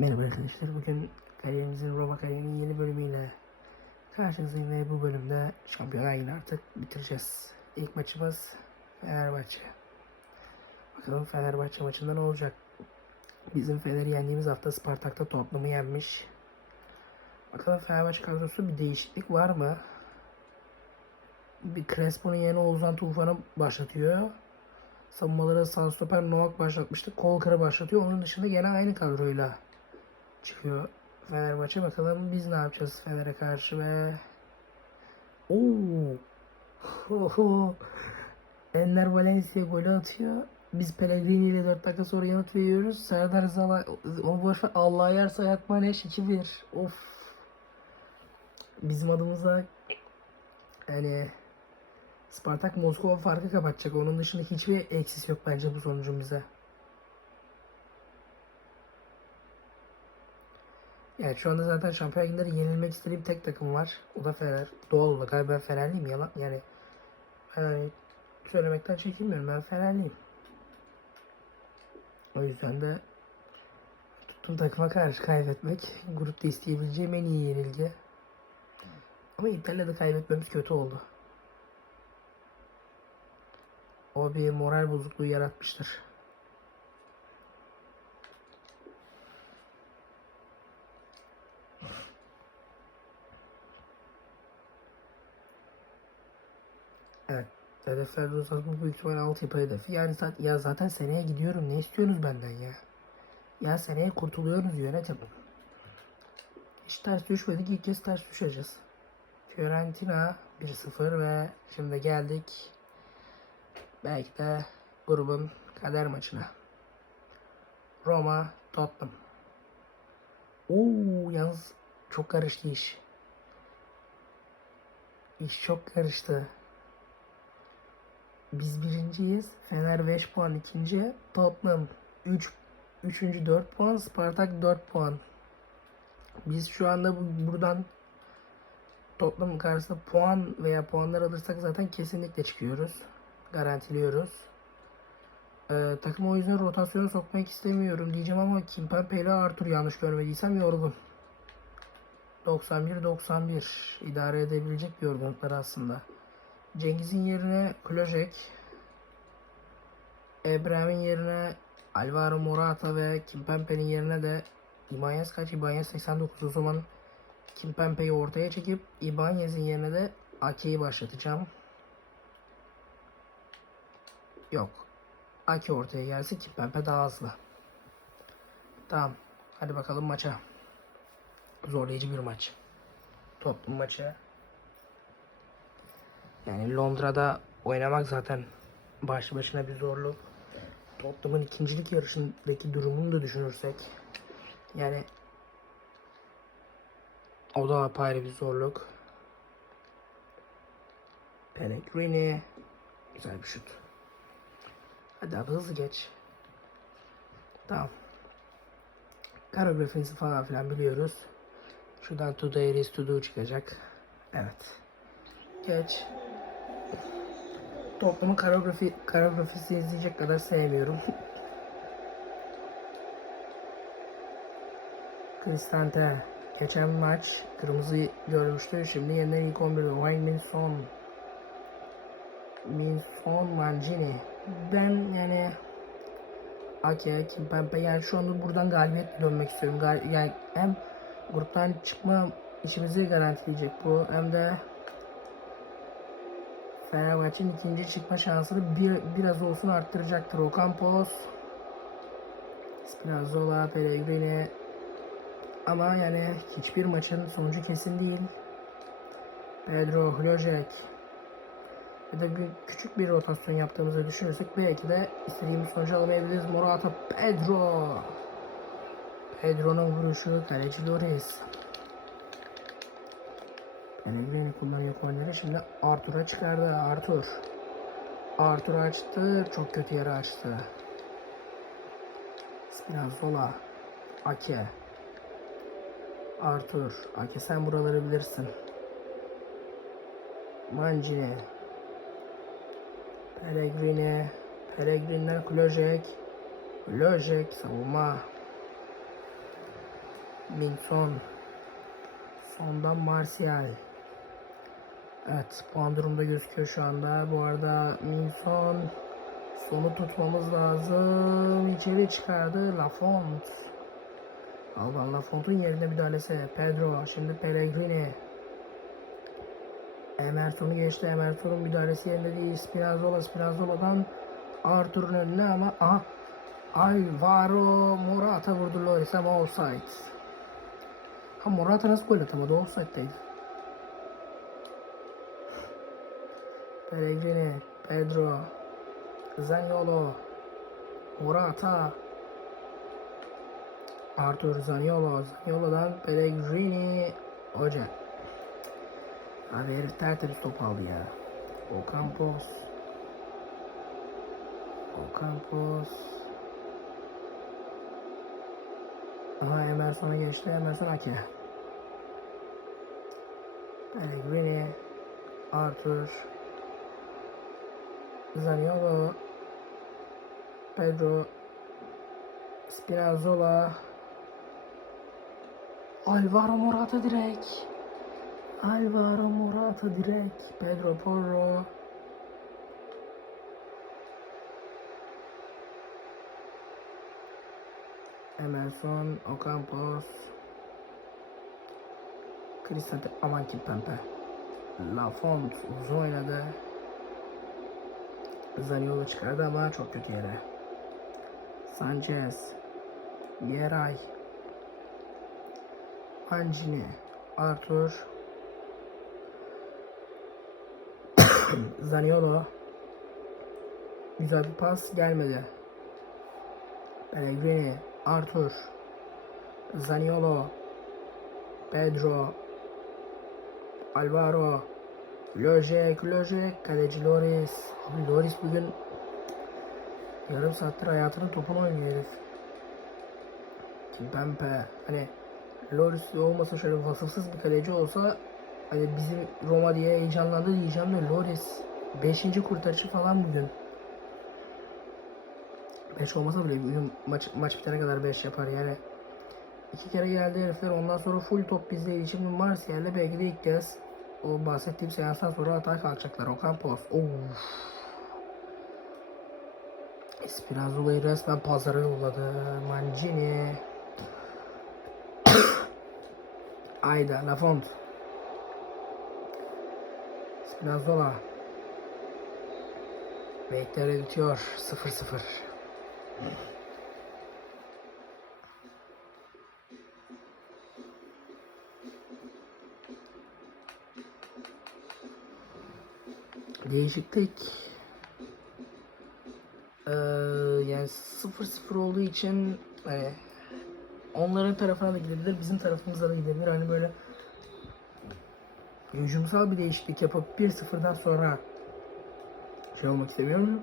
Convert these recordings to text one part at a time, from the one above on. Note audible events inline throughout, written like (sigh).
Merhaba arkadaşlar. Bugün kariyerimizin Roma kariyerinin yeni bölümüyle karşınızdayım ve bu bölümde şampiyonlar yine artık bitireceğiz. İlk maçımız Fenerbahçe. Bakalım Fenerbahçe maçında ne olacak? Bizim Fener'i yendiğimiz hafta Spartak'ta Tottenham'ı yenmiş. Bakalım Fenerbahçe kadrosu bir değişiklik var mı? Bir Crespo'nun yerine Oğuzhan Tufan'ı başlatıyor. Savunmaları sağ stoper Novak başlatmıştı. Kolkar'ı başlatıyor. Onun dışında gene aynı kadroyla çıkıyor Fenerbahçe. Bakalım biz ne yapacağız Fener'e karşı ve Oo. (laughs) Oho. Enner Valencia golü atıyor. Biz Pellegrini ile 4 dakika sonra yanıt veriyoruz. Serdar Zala onu boş ver. Allah'a yer Sayat Maneş 2-1. Of. Bizim adımıza yani Spartak Moskova farkı kapatacak. Onun dışında hiçbir eksis yok bence bu sonucun bize. Yani şu anda zaten Şampiyonlar Ligi'nde yenilmek istediğim tek takım var. O da Fener. Doğal olarak abi ben Fenerliyim yalan. Yani yani söylemekten çekinmiyorum. Ben Fenerliyim. O yüzden de tuttuğum takıma karşı kaybetmek grupta isteyebileceğim en iyi yenilgi. Ama İtalya'da kaybetmemiz kötü oldu. O bir moral bozukluğu yaratmıştır. Evet. Hedefler uzatma büyük ihtimalle altyapı hedefi. Yani zaten, ya zaten seneye gidiyorum. Ne istiyorsunuz benden ya? Ya seneye kurtuluyoruz yönetim. Hiç ters düşmedik. İlk kez ters düşeceğiz. Fiorentina 1-0 ve şimdi geldik belki de grubun kader maçına. Roma, Tottenham. Oo, yalnız çok karıştı iş. İş çok karıştı. Biz birinciyiz. Fener 5 puan ikinci. Tottenham 3 üçüncü 4 puan. Spartak 4 puan. Biz şu anda bu, buradan Tottenham karşısında puan veya puanlar alırsak zaten kesinlikle çıkıyoruz garantiliyoruz. Ee, takım o yüzden rotasyonu sokmak istemiyorum diyeceğim ama Kimpembe ile Arthur yanlış görmediysem yorgun. 91-91 idare edebilecek bir yorgunluklar aslında. Cengiz'in yerine Klojek, Ebrahim'in yerine Alvaro Morata ve Kimpembe'nin yerine de Ibanez kaç? Ibanez 89 o zaman Kimpembe'yi ortaya çekip Ibanez'in yerine de Ake'yi başlatacağım. Yok. Aki ortaya gelsin ki Pembe daha hızlı. Tamam. Hadi bakalım maça. Zorlayıcı bir maç. Toplum maçı. Yani Londra'da oynamak zaten başlı başına bir zorluk. Tottenham'ın ikincilik yarışındaki durumunu da düşünürsek yani o da apayrı bir zorluk. Pellegrini güzel bir şut. Hadi abi hızlı geç. Tamam. Koreografisi falan filan biliyoruz. Şuradan Today is to do çıkacak. Evet. Geç. Toplumun koreografi, koreografisi izleyecek kadar sevmiyorum. Cristante. Geçen maç kırmızı görmüştü. Şimdi yeniden ilk 11'de. Wayne Minson. Minson Mancini ben yani Ake, Kimpembe yani şu anda buradan galibiyet dönmek istiyorum. Gal yani hem gruptan çıkma işimizi garantileyecek bu hem de Fenerbahçe'nin ikinci çıkma şansını bir, biraz olsun arttıracaktır. Ocampos, Spinazzola, Pellegrini ama yani hiçbir maçın sonucu kesin değil. Pedro, Hlojek, ya da bir küçük bir rotasyon yaptığımızı düşünürsek belki de istediğimiz sonucu alamayabiliriz. Morata Pedro. Pedro'nun vuruşu kaleci Loris. Pellegrini kullanıyor korneri. Şimdi Arthur'a çıkardı. Arthur. Arthur açtı. Çok kötü yere açtı. Spinazzola. Ake. Arthur. Ake sen buraları bilirsin. Mancini. Pellegrini. Pellegrini'den Klojek. Klojek savunma. Minson. Sondan Martial. Evet puan durumda gözüküyor şu anda. Bu arada Minson sonu tutmamız lazım. İçeri çıkardı Lafont. Allah Lafont'un yerine müdahalesi. Pedro. Şimdi Pellegrini. Emerson'u geçti. Emerson'un müdahalesi yerinde değil. Spinazzola. Spinazzola'dan Arthur'un önüne ama aha Alvaro Morata vurdu Loris ama offside. Ha Morata nasıl gol atamadı? Offside'deydi. Pellegrini, Pedro, Zaniolo, Morata, Arthur Zaniolo, Zaniolo'dan Pellegrini, Hoca. Abi herif tertemiz top aldı ya. Ocampos. Ocampos. Aha Emerson'a geçti. Emerson Ake. Pellegrini. Arthur. Zaniolo. Pedro. Spinazzola. Alvaro Morata direkt. Alvaro Morata direkt. Pedro Porro. Emerson, Ocampos. Cristante aman ki Pempe. Lafont uzun oynadı. Zaniolo çıkardı ama çok kötü yere. Sanchez. Yeray. Mancini. Arthur. (coughs) Zaniolo. Güzel bir pas gelmedi. Pellegrini. Arthur. Zaniolo. Pedro. Alvaro. Lojek. Lojek. Kaleci Loris. Abi Loris bugün yarım saattir hayatının topunu oynuyor herif. Kimpempe. Hani Loris olmasa şöyle vasıfsız bir kaleci olsa hani bizim Roma diye heyecanlandı diyeceğim de Loris 5. kurtarışı falan bugün. 5 olmasa bile bugün maç, maç bitene kadar 5 yapar yani. İki kere geldi herifler ondan sonra full top bizdeydi. Şimdi Martial'le belki de ilk kez o bahsettiğim seanstan sonra hata kalkacaklar. Ocampos. Of. Spinazzola'yı resmen pazara yolladı. Mancini. (coughs) Ayda, Lafont. Spinazzola. Bekler bitiyor. 0-0. Değişiklik. Ee, yani 0-0 olduğu için hani onların tarafına da gidebilir, bizim tarafımıza da gidebilir. Hani böyle hücumsal bir değişiklik yapıp 1-0'dan sonra şey olmak istemiyorum.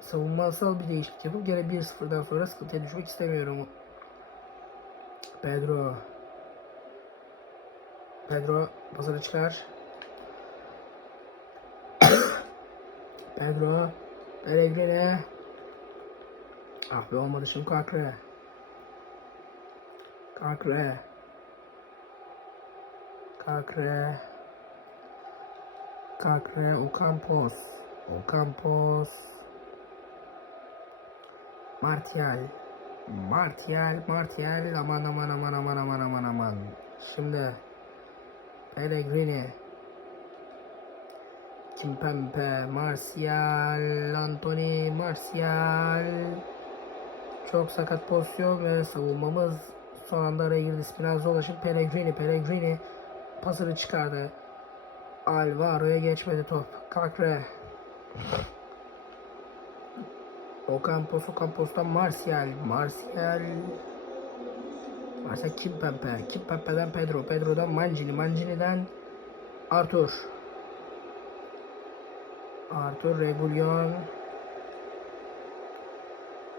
Savunmasal bir değişiklik yapıp gene 1-0'dan sonra sıkıntıya düşmek istemiyorum. Pedro Pedro pasını çıkar. Pedro Pellegrini Ah be olmadı şimdi Kakre Kakre Kakre Kakre Ocampos Ocampos Martial. Martial Martial. Aman aman aman aman aman aman aman. Şimdi Pellegrini Kimpempe, Martial, Anthony, Martial. Çok sakat pozisyon ve savunmamız son anda araya girdi. Spinazzola şimdi Pellegrini, Pellegrini pasını çıkardı. Alvaro'ya geçmedi top. Kakre. Ocampos, Ocampos'tan Martial, Martial. Martial Kimpempe, Kimpempe'den Pedro, Pedro'dan Mancini, Mancini'den Arthur. Arthur Regulion.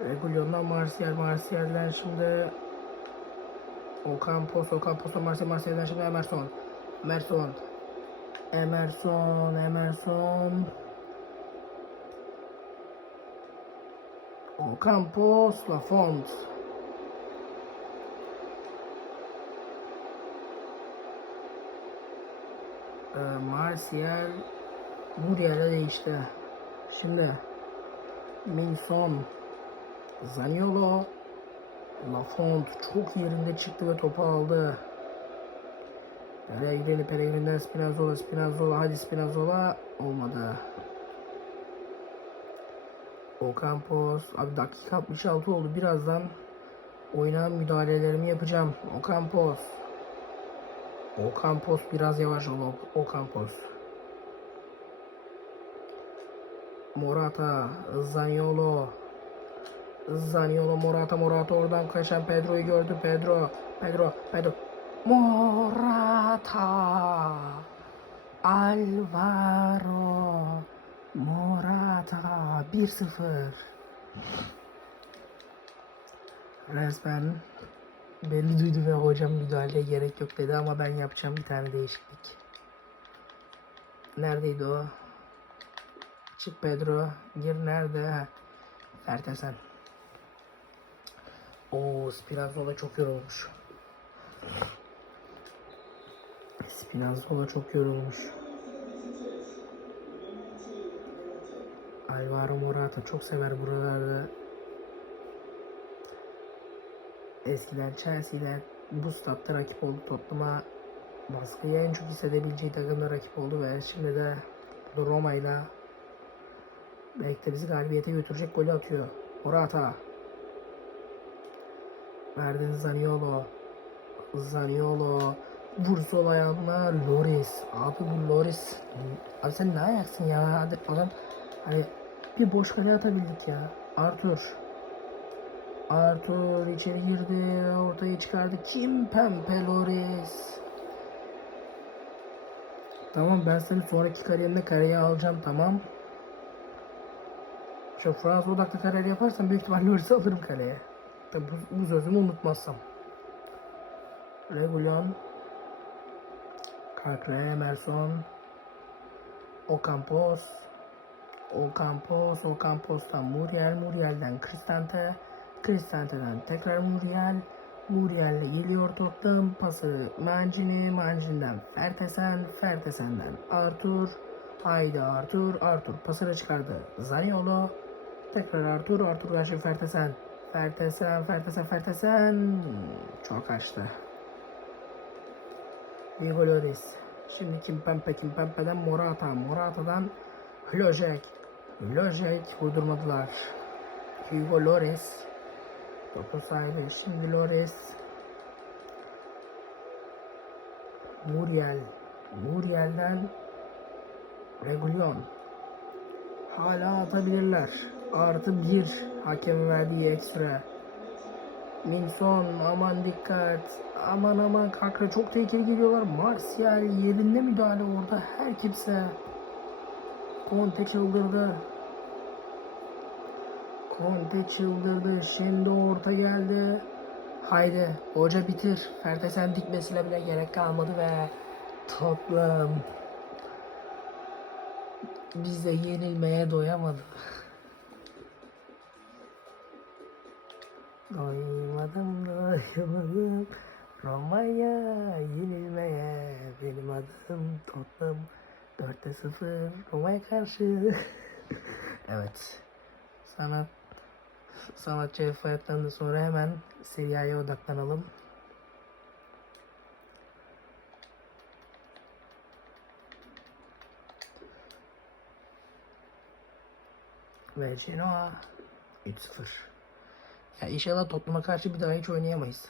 Regulion'dan Martial. Martial'den şimdi Okan Poso. Okan Poso şimdi Emerson. Emerson. Emerson. Emerson. Okan Lafont. Ee, Martial. Muriel'e değişti. Şimdi Minson Zaniolo Lafont çok yerinde çıktı ve topu aldı. Pellegrini, Pellegrini'den Spinazzola, Spinazzola, hadi Spinazzola olmadı. Ocampos, abi dakika 66 oldu. Birazdan oyuna müdahalelerimi yapacağım. Ocampos. Ocampos biraz yavaş ol Ocampos. Morata, Zaniolo. Zaniolo, Morata, Morata oradan kaçan Pedro'yu gördü. Pedro, Pedro, Pedro. Morata. Alvaro. Morata. 1-0. Resmen beni duydu ve hocam müdahaleye gerek yok dedi ama ben yapacağım bir tane değişiklik. Neredeydi o? Çık Pedro. Gir nerede? Ha. Fertesen. Oo Spinazzola çok yorulmuş. Spinazzola çok yorulmuş. Alvaro Morata çok sever buralarda. Eskiden Chelsea'den bu statta rakip oldu Tottenham'a baskıyı en çok hissedebileceği takımda rakip oldu ve şimdi de Roma ile belki de bizi galibiyete götürecek golü atıyor. Morata. Verdin Zaniolo. Zaniolo. Vur sol ayağına Loris. Abi bu Loris. Abi sen ne ayaksın ya? Hadi adam hani bir boş kale atabildik ya. Arthur. Arthur içeri girdi. Ortaya çıkardı. Kim Pempe Loris. Tamam ben seni sonraki kariyerimde kareye alacağım tamam. Şu Fransız odaklı kariyer yaparsam büyük ihtimalle Loris'i alırım kaleye. Tabi bu, bu sözümü unutmazsam. Regulon. Kakre, Emerson. Ocampos. Ocampos, Ocampos'tan Muriel, Muriel'den Cristante. Cristante'den tekrar Muriel. Muriel'le geliyor Tottenham pası Mancini, Mancini'den Fertesen, Fertesen'den Arthur. Haydi Arthur, Arthur pasını çıkardı. Zaniolo. Tekrar Arthur, Arthur karşı Fertesen. Fertesen, Fertesen, Fertesen. Çok açtı. Diego Lloris. Şimdi Kimpempe, Kimpempe'den Morata, Morata'dan Hlojek. Hlojek vurdurmadılar. Hugo Lloris. Topu sahibi. Şimdi Lloris. Muriel. Muriel'den Regulion. Hala atabilirler. Artı bir hakemin verdiği ekstra. Minson aman dikkat. Aman aman Kakra çok tehlikeli geliyorlar. Martial yerinde müdahale orada. Her kimse. Conte çıldırdı. Conte çıldırdı. Şimdi orta geldi. Haydi hoca bitir. Fertesen dikmesine bile gerek kalmadı ve Tottenham bize yenilmeye doyamadı. Doymadım doymadım Roma'ya yenilmeye benim adım Tottenham 4'te 0 Roma'ya karşı (laughs) Evet sanat sanatçı Efayet'ten de sonra hemen Serie odaklanalım. Ve Genoa 3-0. Ya inşallah Tottenham'a karşı bir daha hiç oynayamayız.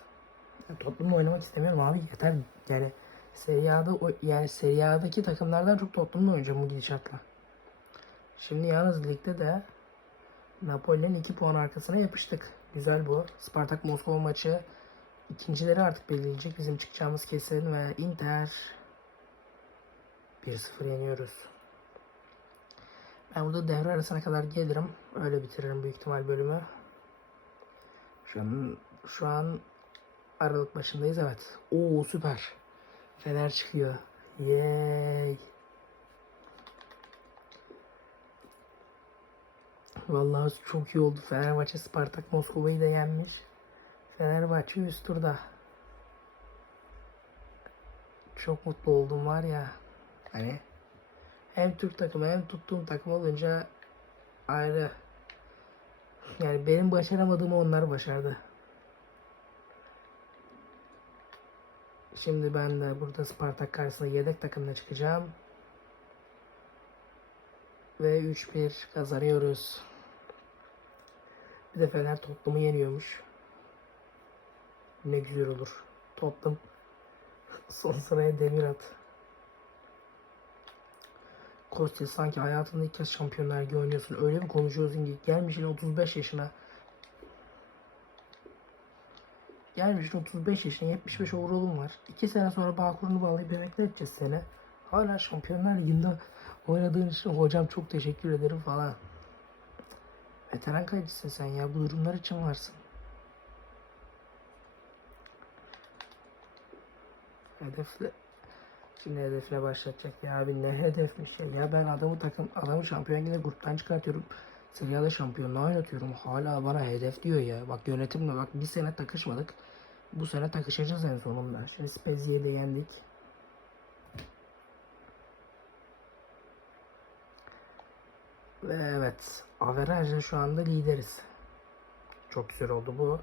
Ya Tottenham'la oynamak istemiyorum abi yeter. Yani Serie A'da yani Serie A'daki takımlardan çok Tottenham'la oynayacağım bu gidişatla. Şimdi yalnız ligde de Napoli'nin 2 puan arkasına yapıştık. Güzel bu. Spartak Moskova maçı ikincileri artık belirleyecek. Bizim çıkacağımız kesin ve Inter 1-0 yeniyoruz. Ben burada devre arasına kadar gelirim. Öyle bitiririm büyük ihtimal bölümü. Şu an, şu an Aralık başındayız evet. Oo süper. Fener çıkıyor. Yay. Vallahi çok iyi oldu. Fenerbahçe Spartak Moskova'yı da yenmiş. Fenerbahçe üst turda. Çok mutlu oldum var ya. Hani hem Türk takımı hem tuttuğum takım olunca ayrı. Yani benim başaramadığımı onlar başardı. Şimdi ben de burada Spartak karşısında yedek takımla çıkacağım. Ve 3-1 kazanıyoruz. Bir de Fener Tottenham'ı yeniyormuş. Ne güzel olur. Tottenham (laughs) son sıraya demir at. Kostis sanki hayatında ilk kez Şampiyonlar Ligi oynuyorsun. Öyle mi konuşuyorsun ki? Gelmişsin 35 yaşına. Gelmişsin 35 yaşına 75 overall'un var. 2 sene sonra Bağkur'unu bağlayıp emekli edeceğiz seni. Hala Şampiyonlar Ligi'nde oynadığın için hocam çok teşekkür ederim falan. Veteran kayıcısın sen ya. Bu durumlar için varsın. Hedefle Şimdi hedefle başlatacak ya abi ne hedefmiş ya. Ya ben adamı takım adamı şampiyon gibi gruptan çıkartıyorum. Seriyada şampiyonluğa oynatıyorum. Hala bana hedef diyor ya. Bak yönetimle bak bir sene takışmadık. Bu sene takışacağız en sonunda. Şimdi Spezia'yı de yendik. Ve evet. Averajla şu anda lideriz. Çok güzel oldu bu.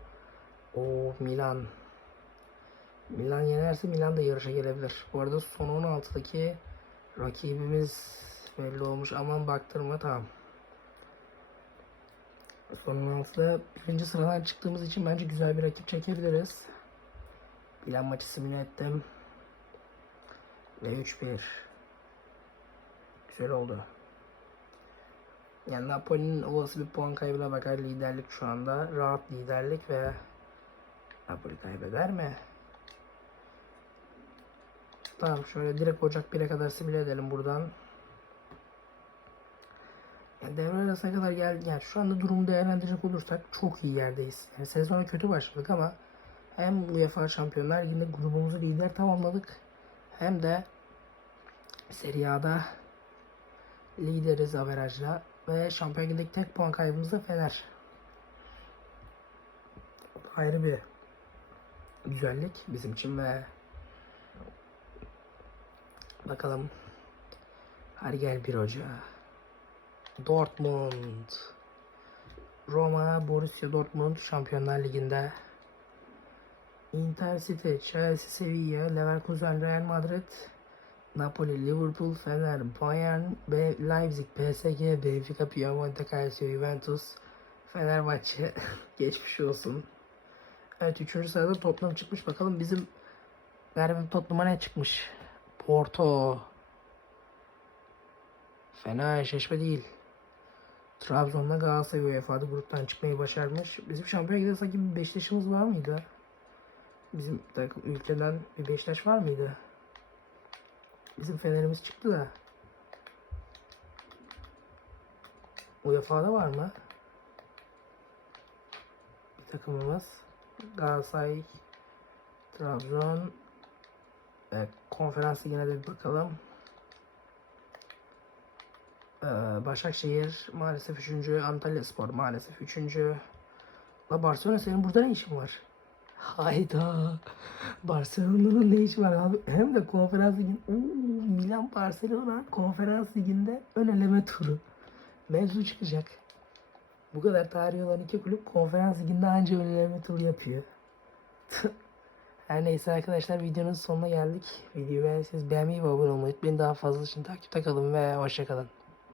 O Milan. Milan yenerse Milan da yarışa gelebilir. Bu arada son 16'daki rakibimiz belli olmuş. Aman baktırma tamam. Son 16'da birinci sıradan çıktığımız için bence güzel bir rakip çekebiliriz. Milan maçı simüle ettim. Ve 3-1. Güzel oldu. Yani Napoli'nin olası bir puan kaybına bakar liderlik şu anda. Rahat liderlik ve Napoli kaybeder mi? Tamam şöyle direkt Ocak 1'e kadar simüle edelim buradan. Yani devre arasına kadar gel yani şu anda durumu değerlendirecek olursak çok iyi yerdeyiz. Yani sezona kötü başladık ama hem UEFA Şampiyonlar Ligi'nde grubumuzu lider tamamladık. Hem de Serie A'da lideriz averajla ve Şampiyon Ligi'ndeki tek puan kaybımız da Fener. Ayrı bir güzellik bizim için ve bakalım hadi gel bir hoca. Dortmund. Roma, Borussia Dortmund Şampiyonlar Ligi'nde. Inter City, Chelsea, Sevilla, Leverkusen, Real Madrid, Napoli, Liverpool, Fener, Bayern, Be Leipzig, PSG, Benfica, Piemonte, Calcio, Juventus, Fenerbahçe. (laughs) Geçmiş olsun. Evet 3. sırada Tottenham çıkmış. Bakalım bizim galiba Tottenham'a ne çıkmış? Porto. Fena eşleşme değil. Trabzon'la Galatasaray UEFA'da gruptan çıkmayı başarmış. Bizim şampiyon giden sanki bir Beşiktaş'ımız var mıydı? Bizim takım ülkeden bir Beşiktaş var mıydı? Bizim Fener'imiz çıktı da. UEFA'da var mı? Bir takımımız. Galatasaray, Trabzon. Evet, konferans ligine de bir bakalım. Ee, Başakşehir maalesef 3. Antalya Spor maalesef 3. La Barcelona senin burada ne işin var? Hayda. Barcelona'nın ne işi var abi? Hem de konferans ligin. Oo, Milan Barcelona konferans liginde ön eleme turu. Mevzu çıkacak. Bu kadar tarihi olan iki kulüp konferans liginde anca ön eleme turu yapıyor. Her neyse arkadaşlar videonun sonuna geldik. Videoyu beğendiyseniz beğenmeyi ve abone olmayı unutmayın. Daha fazla için takipte kalın ve hoşçakalın.